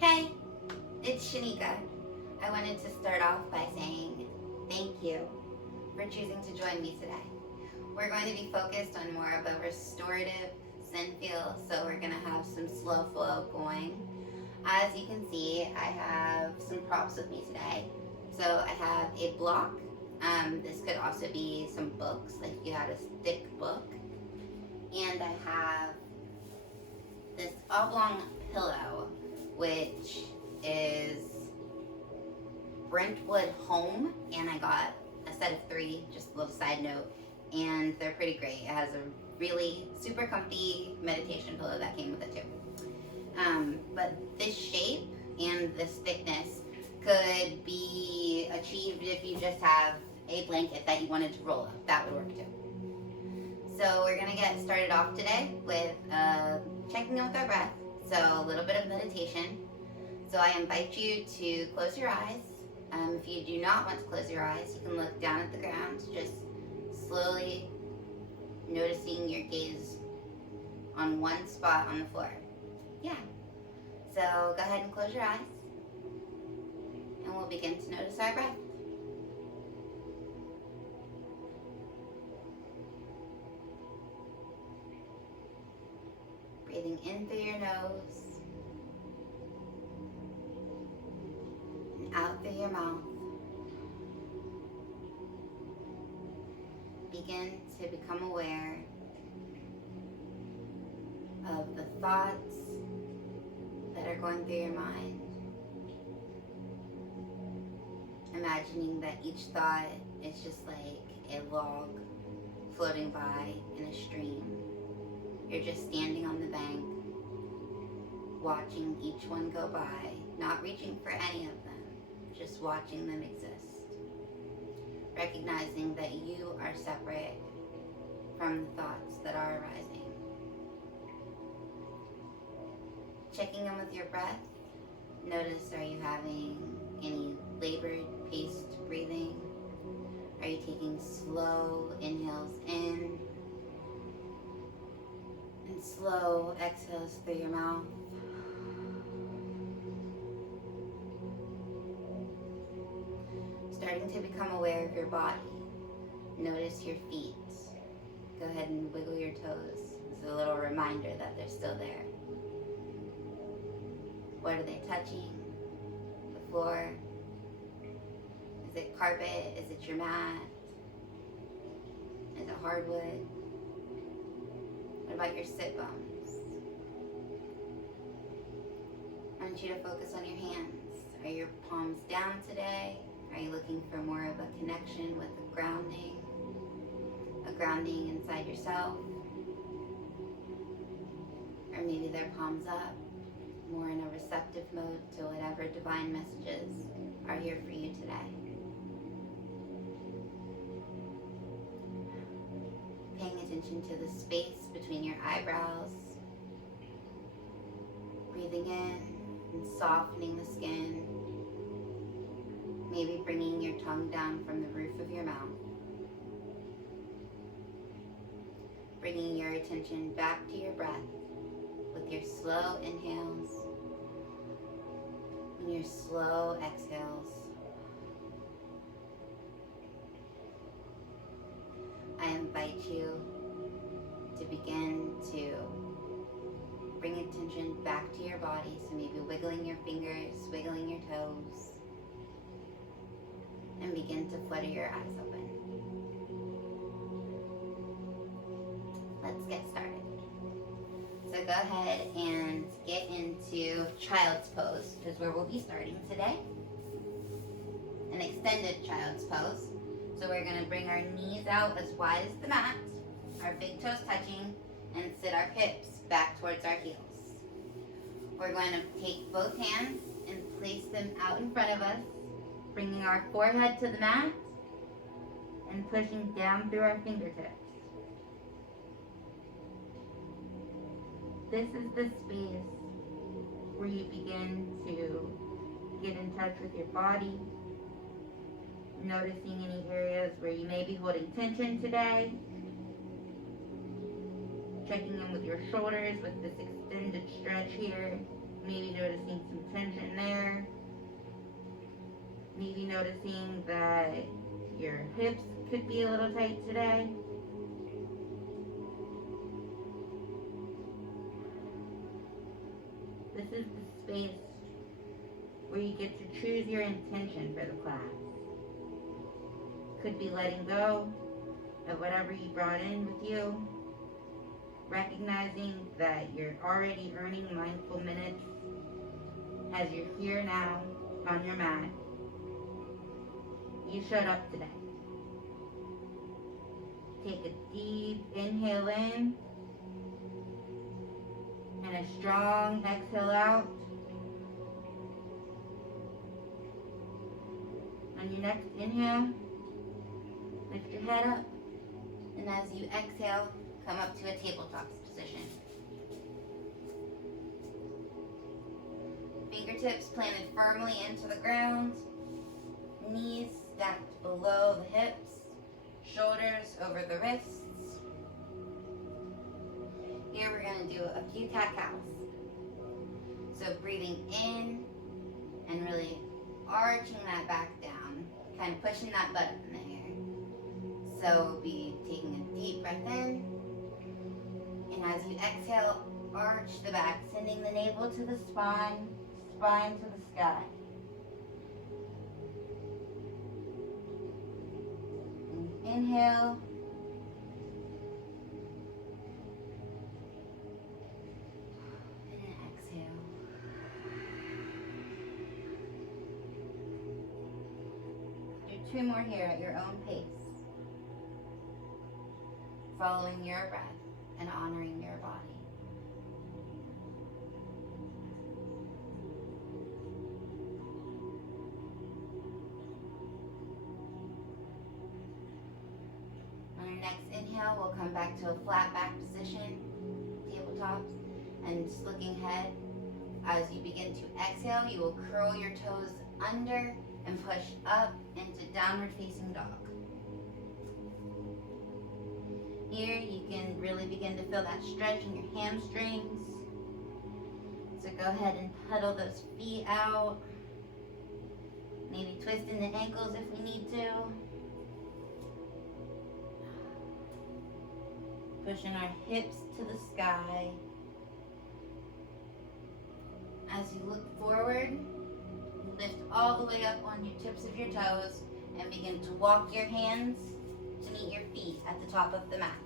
Hey, it's Shanika. I wanted to start off by saying thank you for choosing to join me today. We're going to be focused on more of a restorative zen feel, so we're going to have some slow flow going. As you can see, I have some props with me today. So I have a block. This could also be some books, like you had a thick book. And I have this oblong pillow, which is Brentwood Home, and I got a set of 3, just a little side note, and they're pretty great. It has a really super comfy meditation pillow that came with it too. But this shape and this thickness could be achieved if you just have a blanket that you wanted to roll up. That would work too. So we're gonna get started off today with checking in with our breath. So a little bit of meditation. So I invite you to close your eyes. If you do not want to close your eyes, you can look down at the ground, just slowly noticing your gaze on one spot on the floor. Yeah. So go ahead and close your eyes, and we'll begin to notice our breath. Breathing in through your nose and out through your mouth. Begin to become aware of the thoughts that are going through your mind. Imagining that each thought is just like a log floating by in a stream. You're just standing on the bank, watching each one go by, not reaching for any of them, just watching them exist. Recognizing that you are separate from the thoughts that are arising. Checking in with your breath. Notice, are you having any labored, paced breathing? Are you taking slow inhales in and slow exhales through your mouth? Starting to become aware of your body. Notice your feet. Go ahead and wiggle your toes. It's a little reminder that they're still there. What are they touching? The floor? Is it carpet? Is it your mat? Is it hardwood? What about your sit bones? I want you to focus on your hands. Are your palms down today? Are you looking for more of a connection with a grounding inside yourself? Or maybe they're palms up, more in a receptive mode to whatever divine messages are here for you today. Paying attention to the space between your eyebrows. Breathing in and softening the skin. Maybe bringing your tongue down from the roof of your mouth. Bringing your attention back to your breath with your slow inhales and your slow exhales. I invite you to begin to bring attention back to your body, so maybe wiggling your fingers, wiggling your toes, and begin to flutter your eyes open. Let's get started. So go ahead and get into child's pose, which is where we'll be starting today. An extended child's pose. So we're going to bring our knees out as wide as the mat, our big toes touching, and sit our hips back towards our heels. We're going to take both hands and place them out in front of us, bringing our forehead to the mat and pushing down through our fingertips. This is the space where you begin to get in touch with your body, noticing any areas where you may be holding tension today, checking in with your shoulders with this extended stretch here, maybe noticing some tension there. Maybe noticing that your hips could be a little tight today. This is the space where you get to choose your intention for the class. Could be letting go of whatever you brought in with you, recognizing that you're already earning mindful minutes as you're here now on your mat. You showed up today. Take a deep inhale in and a strong exhale out. On your next inhale, lift your head up. And as you exhale, come up to a tabletop position. Fingertips planted firmly into the ground. Knees stacked below the hips. Shoulders over the wrists. Here we're going to do a few cat-cows. So breathing in and really arching that back down. Kind of pushing that butt up in the air. So we'll be taking a deep breath in. And as you exhale, arch the back, sending the navel to the spine, spine to the sky. And inhale. And exhale. Do 2 more here at your own pace. Following your breath and honoring your body. On your next inhale, we'll come back to a flat back position, tabletops, and just looking ahead. As you begin to exhale, you will curl your toes under and push up into downward facing dog. Here you can really begin to feel that stretch in your hamstrings. So go ahead and pedal those feet out. Maybe twisting the ankles if we need to. Pushing our hips to the sky. As you look forward, lift all the way up on your tips of your toes and begin to walk your hands to meet your feet at the top of the mat.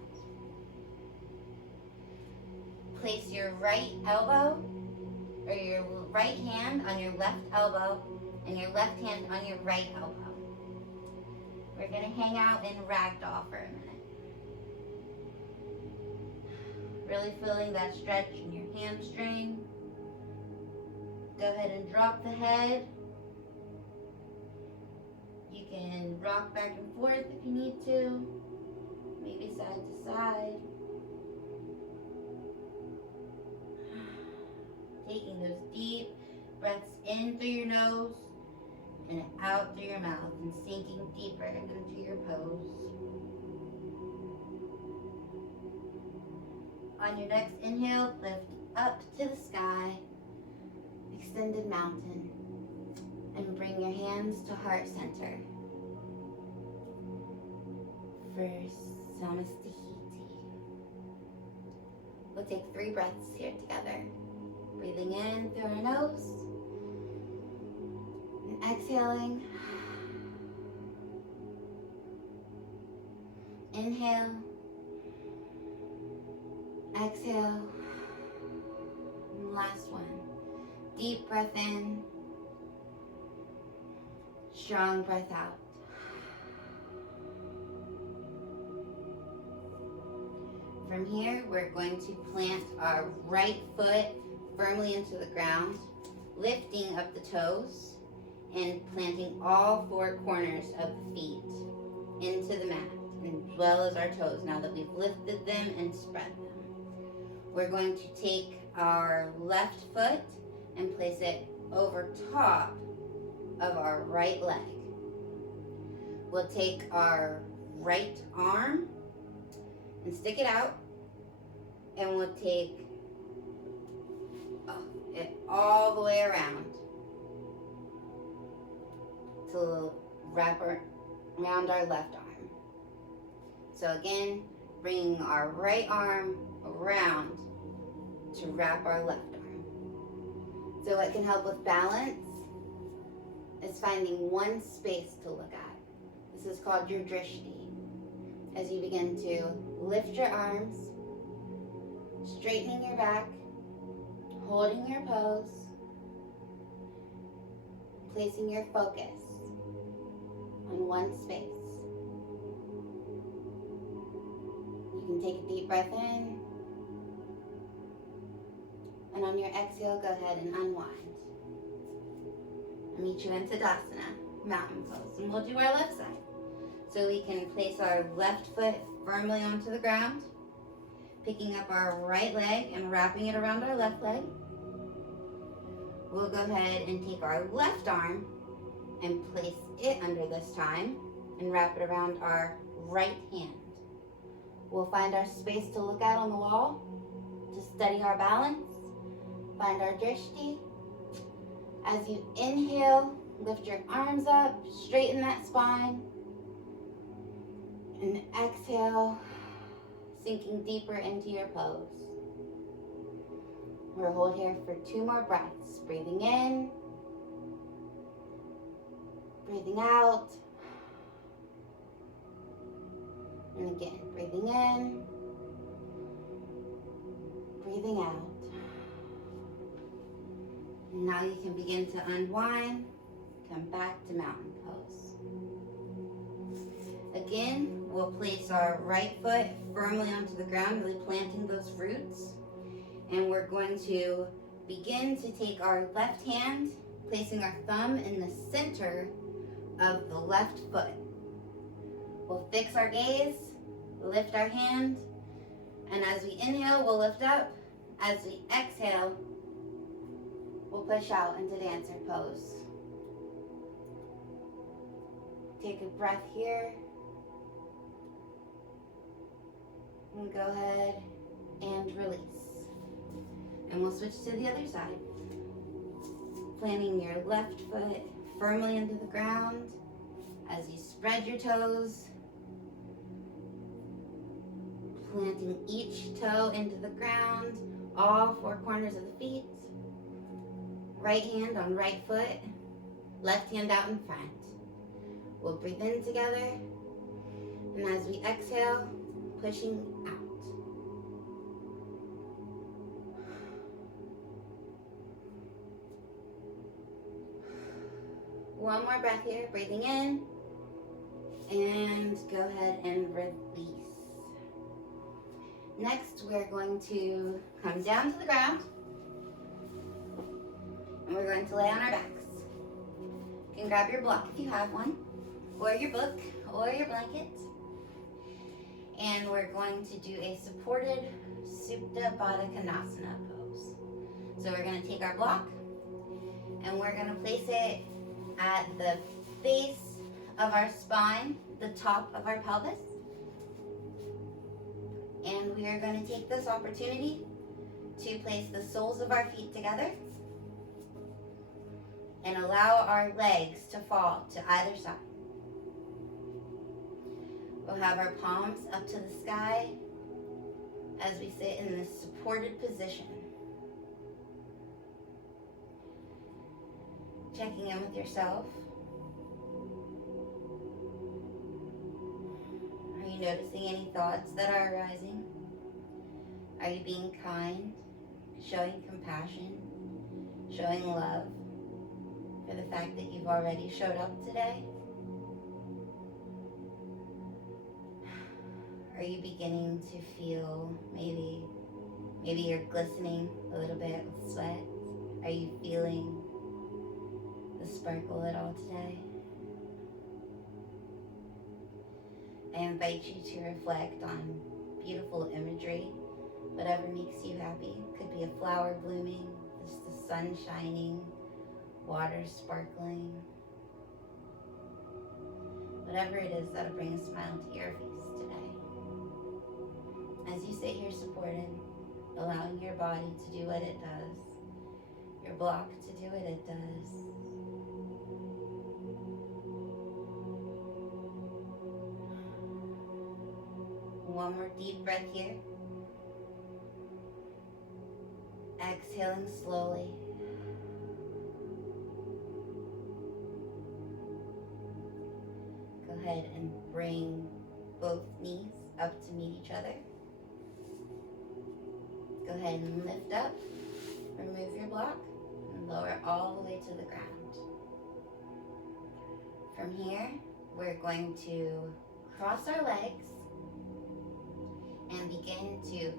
Place your right elbow or your right hand on your left elbow and your left hand on your right elbow. We're going to hang out in ragdoll for a minute. Really feeling that stretch in your hamstring. Go ahead and drop the head. You can rock back and forth if you need to, maybe side to side. Taking those deep breaths in through your nose and out through your mouth and sinking deeper into your pose. On your next inhale, lift up to the sky, extended mountain, and bring your hands to heart center. First, Samastihiti. We'll take 3 breaths here together. Breathing in through our nose, and exhaling. Inhale, exhale, and last one. Deep breath in, strong breath out. From here, we're going to plant our right foot firmly into the ground, lifting up the toes, and planting all 4 corners of the feet into the mat, as well as our toes, now that we've lifted them and spread them. We're going to take our left foot and place it over top of our right leg. We'll take our right arm and stick it out, and we'll take it all the way around to wrap around our left arm. So again, bringing our right arm around to wrap our left arm. So what can help with balance is finding one space to look at. This is called your drishti. As you begin to lift your arms, straightening your back, holding your pose, placing your focus on one space. You can take a deep breath in, and on your exhale, go ahead and unwind. I'll meet you in Tadasana, mountain pose, and we'll do our left side. So we can place our left foot firmly onto the ground, picking up our right leg and wrapping it around our left leg. We'll go ahead and take our left arm and place it under this time and wrap it around our right hand. We'll find our space to look at on the wall to steady our balance. Find our drishti. As you inhale, lift your arms up, straighten that spine. And exhale, sinking deeper into your pose. We'll hold here for 2 more breaths. Breathing in, breathing out. And again, breathing in, breathing out. And now you can begin to unwind, come back to mountain pose. Again, we'll place our right foot firmly onto the ground, really planting those roots. And we're going to begin to take our left hand, placing our thumb in the center of the left foot. We'll fix our gaze, lift our hand, and as we inhale, we'll lift up. As we exhale, we'll push out into dancer pose. Take a breath here. And go ahead and release. And we'll switch to the other side. Planting your left foot firmly into the ground as you spread your toes. Planting each toe into the ground, all 4 corners of the feet. Right hand on right foot, left hand out in front. We'll breathe in together, and as we exhale, pushing out. One more breath here, breathing in, and go ahead and release. Next, we're going to come down to the ground, and we're going to lay on our backs. You can grab your block if you have one, or your book, or your blanket. And we're going to do a supported Supta Baddha Konasana pose. So we're going to take our block, and we're going to place it at the base of our spine, the top of our pelvis. And we are going to take this opportunity to place the soles of our feet together and allow our legs to fall to either side. We'll have our palms up to the sky as we sit in this supported position. Checking in with yourself. Are you noticing any thoughts that are arising? Are you being kind, showing compassion, showing love for the fact that you've already showed up today? Are you beginning to feel maybe you're glistening a little bit with sweat? Are you feeling the sparkle at all today? I invite you to reflect on beautiful imagery, whatever makes you happy. Could be a flower blooming, just the sun shining, water sparkling. Whatever it is that'll bring a smile to your face today. As you sit here supported, allowing your body to do what it does, your block to do it, it does. One more deep breath here. Exhaling slowly. Go ahead and bring both knees up to meet each other. Go ahead and lift up. Remove your block and lower it all the way to the ground. From here, we're going to cross our legs and begin to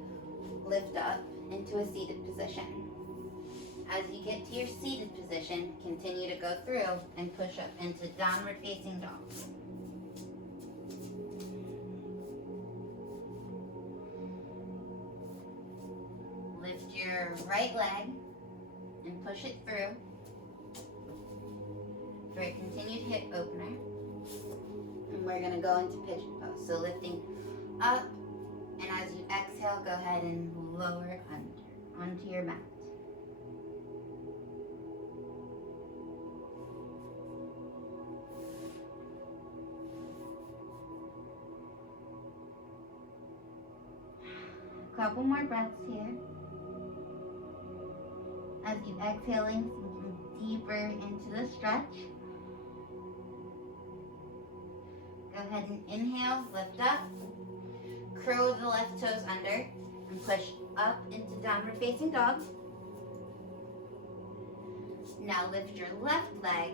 lift up into a seated position. As you get to your seated position, continue to go through and push up into downward facing dog. Lift your right leg and push it through for a continued hip opener. And we're going to go into pigeon pose. So lifting up, and as you exhale, go ahead and lower it onto your mat. Couple more breaths here. As you exhaling, sinking deeper into the stretch. Go ahead and inhale, lift up. Curl the left toes under and push up into downward facing dog. Now lift your left leg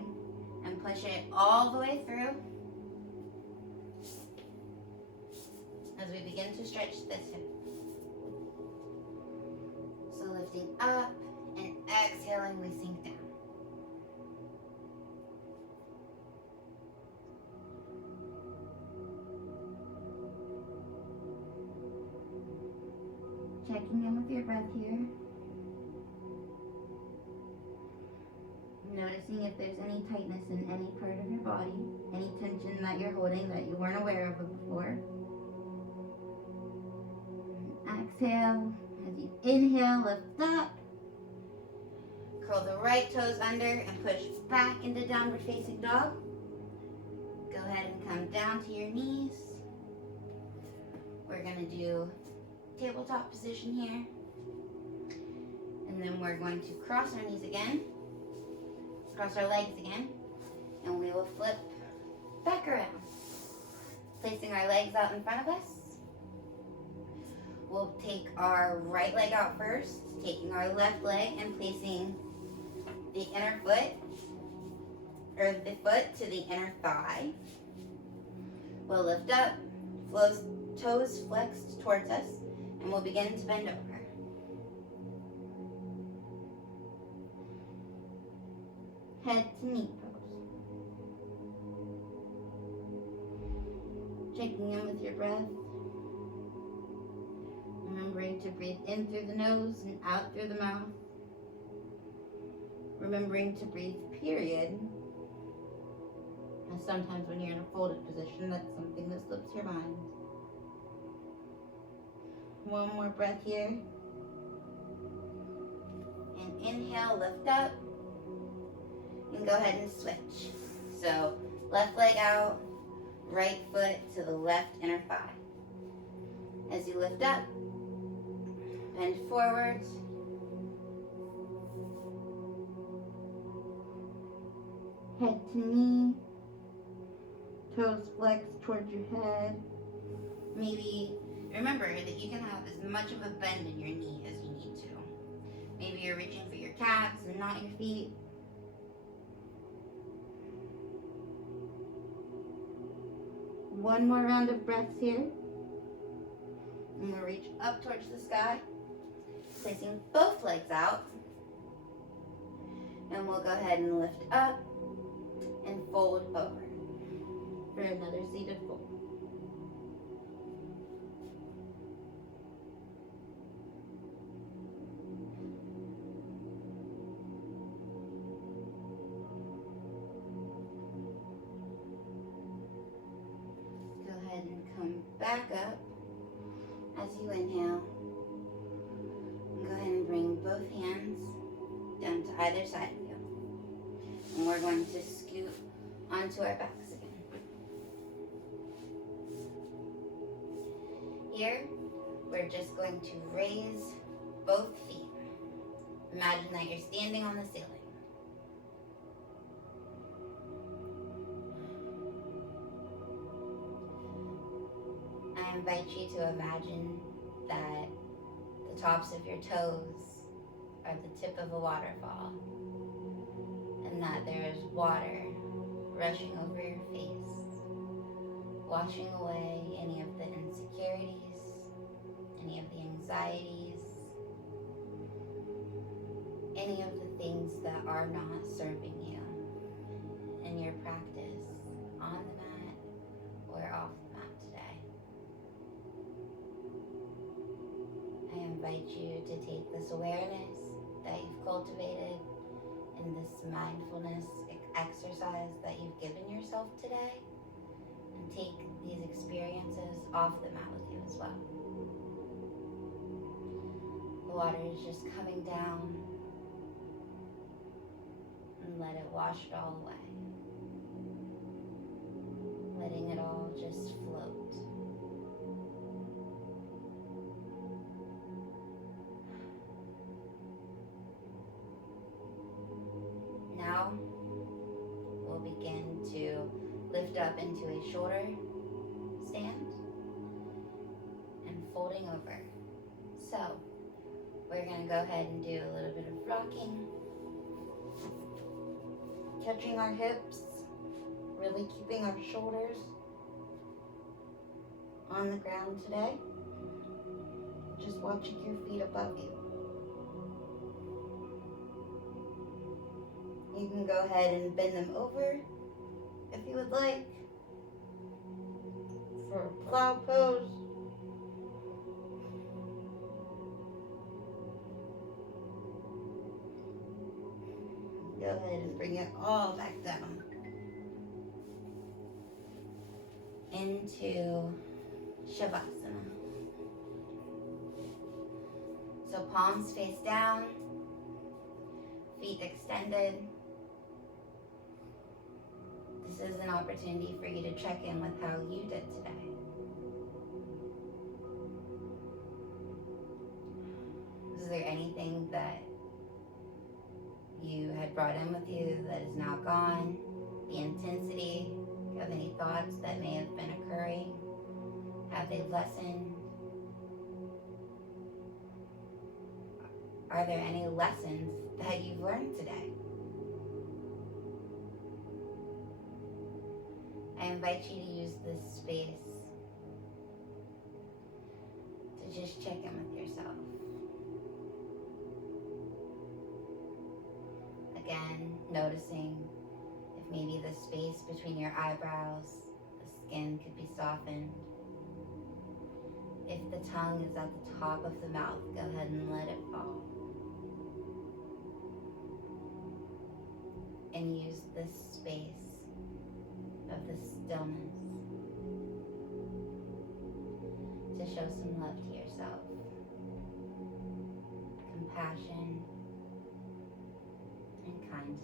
and push it all the way through as we begin to stretch this hip. So lifting up and exhaling, we sink down. Checking in with your breath here. Noticing if there's any tightness in any part of your body, any tension that you're holding that you weren't aware of before. Exhale. As you inhale, lift up. Curl the right toes under and push back into downward facing dog. Go ahead and come down to your knees. We're going to do tabletop position here. And then we're going to cross our knees again. Cross our legs again. And we will flip back around. Placing our legs out in front of us. We'll take our right leg out first, taking our left leg and placing the inner foot, or the foot to the inner thigh. We'll lift up, toes flexed towards us, and we'll begin to bend over. Head to knee pose. Checking in with your breath. Remembering to breathe in through the nose and out through the mouth. Remembering to breathe, period. And sometimes when you're in a folded position, that's something that slips your mind. One more breath here. And inhale, lift up. And go ahead and switch. So left leg out, right foot to the left inner thigh. As you lift up, bend forwards. Head to knee. Toes flexed towards your head. Maybe remember that you can have as much of a bend in your knee as you need to. Maybe you're reaching for your calves and not your feet. One more round of breaths here. And we'll reach up towards the sky, placing both legs out. And we'll go ahead and lift up and fold over for another seated fold. Go ahead and come back up. As you inhale, go ahead and bring both hands down to either side of you. And we're going to scoot onto our backs again. Here, we're just going to raise both feet. Imagine that you're standing on the ceiling. I invite you to imagine that the tops of your toes are the tip of a waterfall, and that there is water rushing over your face, washing away any of the insecurities, any of the anxieties, any of the things that are not serving you in your practice on the mat or off the mat today. I invite you to take this awareness that you've cultivated in this mindfulness exercise that you've given yourself today, and take these experiences off the mat with you as well. The water is just coming down, and let it wash it all away. Letting it all just float. Now, we'll begin to lift up into a shoulder stand and folding over. So, we're going to go ahead and do a little bit of rocking, touching our hips, really keeping our shoulders on the ground today. Just watching your feet above you. You can go ahead and bend them over if you would like for a plow pose. Go ahead and bring it all back down into Shavasana. So palms face down, feet extended. This is an opportunity for you to check in with how you did today. Is there anything that you had brought in with you that is now gone? The intensity of any thoughts that may have been occurring? Have they lessened? Are there any lessons that you've learned today? I invite you to use this space to just check in with yourself. Again, noticing if maybe the space between your eyebrows, the skin could be softened. If the tongue is at the top of the mouth, go ahead and let it fall. And use this space of the stillness to show some love to yourself, compassion, and kindness.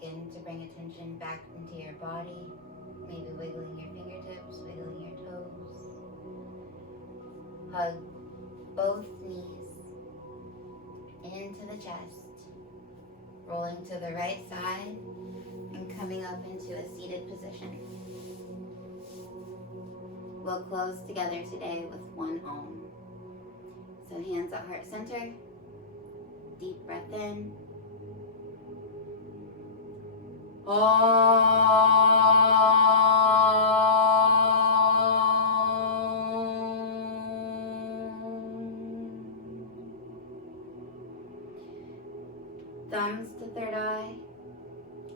Begin to bring attention back into your body, maybe wiggling your fingertips, wiggling your toes. Hug both knees into the chest, rolling to the right side and coming up into a seated position. We'll close together today with one Om. So hands at heart center, deep breath in. Thumbs to third eye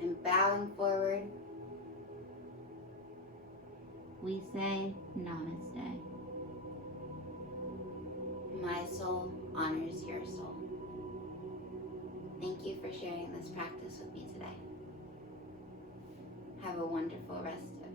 and bowing forward, we say Namaste. My soul honors your soul. Thank you for sharing this practice with me today. Have a wonderful rest of